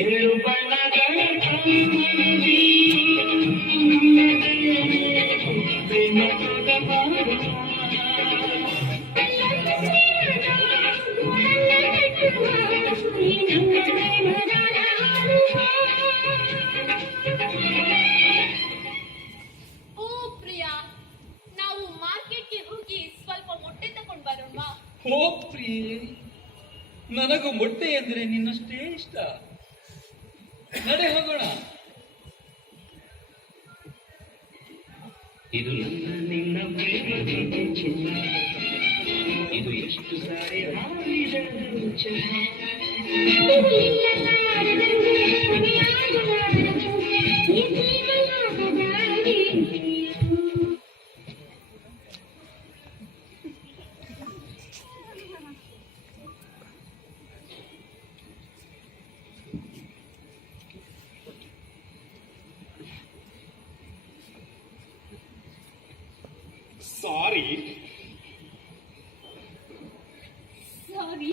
ಏಳು ಬಣ್ಣಗಳ ಓ ಪ್ರಿಯೆ, ನನಗೂ ಮೊಟ್ಟೆ ಎಂದರೆ ನಿನ್ನಷ್ಟೇ ಇಷ್ಟ. ನಡೆ ಹೋಗೋಣ. ಇದು ನಿನ್ನ ಪ್ರೇಮದ ಚಿನ್ನ, ಇದು ಎಷ್ಟು ಸಾರಿ ಹಾಡಿದರು ಚಿನ್ನ. Sorry. Sorry.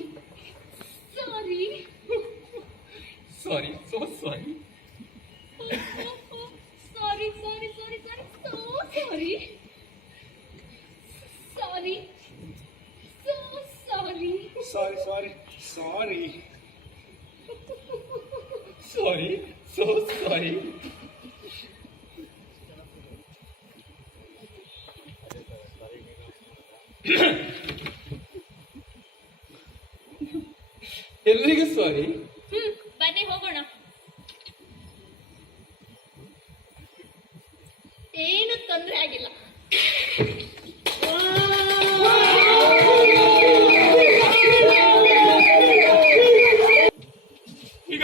Sorry. Sorry, so sorry. Sorry, sorry, sorry, sorry, so sorry. Sorry. So sorry. Sorry, sorry, sorry. Sorry, so sorry. ಎಲ್ರಿಗೂ ಸಾರಿ. ಬನ್ನಿ ಹೋಗೋಣ. ಏನು ತೊಂದರೆ ಆಗಿಲ್ಲ. ಈಗ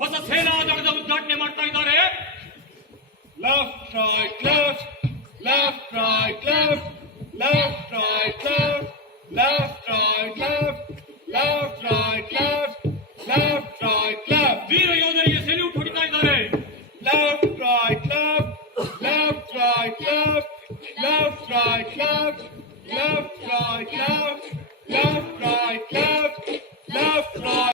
ಹೊಸ ಸೇನಾ ದಳದ ಉದ್ಘಾಟನೆ ಮಾಡ್ತಾ ಇದ್ದಾರೆ. Left right left, left right left, left right left, left right left, left right left, left right left. ವೀರ ಯೋಧರಿಗೆ ಸೆಲ್ಯೂಟ್ ಹೊಡಿತಾ ಇದ್ದಾರೆ. Left right left, left right left, left right left,